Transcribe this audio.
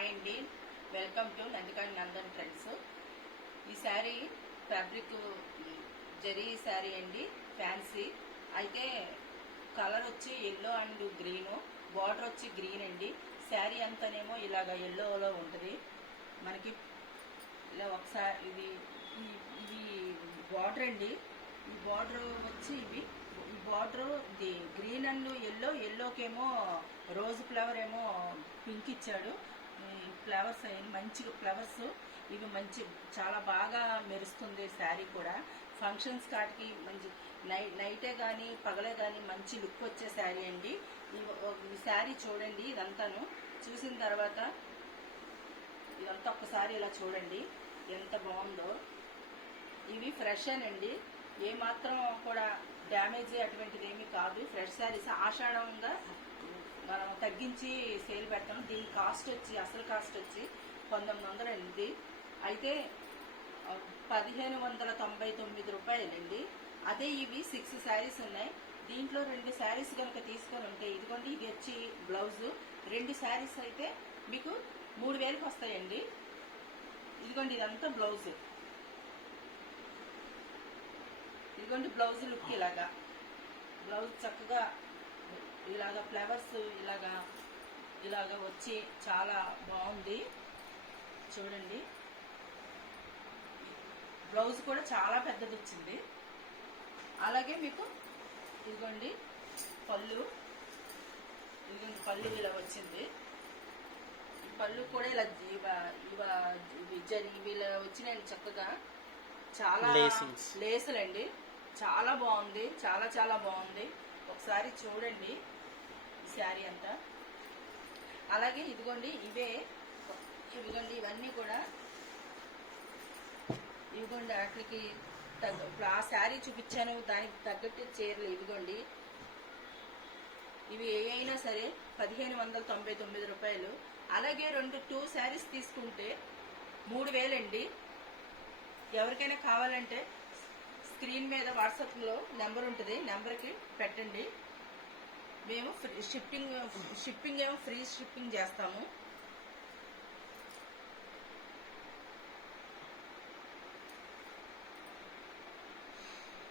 Hi అండి, welcome to నందికాని Nandan trends. ఈ sari fabric zari sari అండి, ఫ్యాన్సీ. అయితే కలర్ వచ్చి ఎల్లో అండ్ గ్రీన్, బార్డర్ వచ్చి గ్రీన్ అండి. శారీ అంతానేమో ఇలాగ ఎల్లోలో ఉంటుంది మనకి. ఇలా ఒకసారి ఇది బార్డర్ అండి. ఈ బార్డర్ వచ్చి ఈ బార్డర్ ఇది గ్రీన్ అండ్ ఎల్లోకేమో రోజ్ ఫ్లవర్ ఏమో పింక్ ఇచ్చాడు. ఫ్లవర్స్ మంచి ఫ్లవర్స్ ఇవి మంచి చాలా బాగా మెరుస్తుంది శారీ కూడా. ఫంక్షన్స్ కాటికి మంచి నైటే కానీ పగలే కానీ మంచి లుక్ వచ్చే శారీ అండి. ఈ శారీ చూడండి, ఇదంతాను చూసిన తర్వాత ఇదంతా ఒక్కసారి ఇలా చూడండి ఎంత బాగుందో. ఇవి ఫ్రెష్ అండి, ఏమాత్రం కూడా డ్యామేజ్ అటువంటిది ఏమీ కాదు. ఫ్రెష్ శారీస్ ఆషాఢంగా మనం తగ్గించి సేల్ పెడతాం. దీని కాస్ట్ వచ్చి అసలు కాస్ట్ వచ్చి 1900 అండి. అయితే 1599 రూపాయలండి. అదే ఇవి 6 శారీస్ ఉన్నాయి. దీంట్లో 2 శారీస్ కనుక తీసుకొని ఉంటే ఇదిగోండి, ఇది వచ్చి బ్లౌజ్. 2 శారీస్ అయితే మీకు 3000కి వస్తాయండి. ఇదిగోండి, ఇదంతా బ్లౌజ్. ఇదిగోండి బ్లౌజ్ లుక్. ఇలాగా బ్లౌజ్ చక్కగా ఇలాగా ఫ్లవర్స్ ఇలాగా వచ్చి చాలా బాగుంది చూడండి. బ్లౌజ్ కూడా చాలా పెద్దది వచ్చింది. అలాగే మీకు ఇదిగోండి పళ్ళు, ఇదిగోండి పళ్ళు ఇలా వచ్చింది. ఈ పళ్ళు కూడా ఇలా ఇలా వచ్చినాయండి చక్కగా. చాలా లేసులండి, చాలా బాగుంది, చాలా చాలా బాగుంది. ఒకసారి చూడండి ఈ శారీ అంతా. అలాగే ఇదిగోండి ఇదిగోండి ఇవన్నీ కూడా ఇదిగోండి వాటికి ఇప్పుడు ఆ శారీ చూపించాను దానికి తగ్గట్టు చీరలు. ఇదిగోండి ఇవి ఏ అయినా సరే 1599 రూపాయలు. అలాగే 2 శారీస్ తీసుకుంటే 3000 అండి. ఎవరికైనా కావాలంటే స్క్రీన్ మీద వాట్సాప్లో నెంబర్ ఉంటుంది, నెంబర్కి పెట్టండి. మేము షిప్పింగ్ ఏమో ఫ్రీ షిప్పింగ్ చేస్తాము.